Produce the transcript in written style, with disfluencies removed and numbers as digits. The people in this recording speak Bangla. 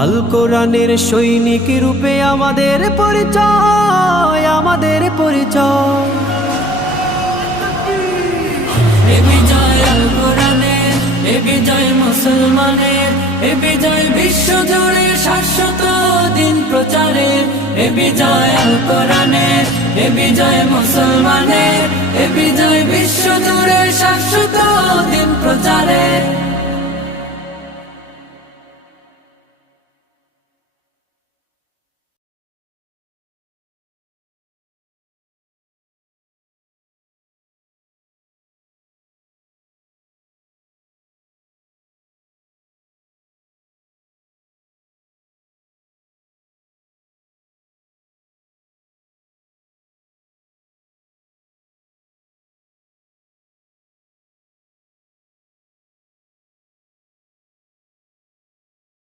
আল কোরআনের সৈনিক রূপে আমাদের পরিচয়, আমাদের পরিচয়। এ বিজয় আল কোরআনের, এ বিজয় মুসলমানের, এ বিজয় বিশ্ব জুড়ে শাশ্বত দিন প্রচারের। এ বিজয় আল কোরআনের, এ বিজয় মুসলমানের, এ বিজয় বিশ্ব জুড়ে শাশ্বত দিন প্রচারের।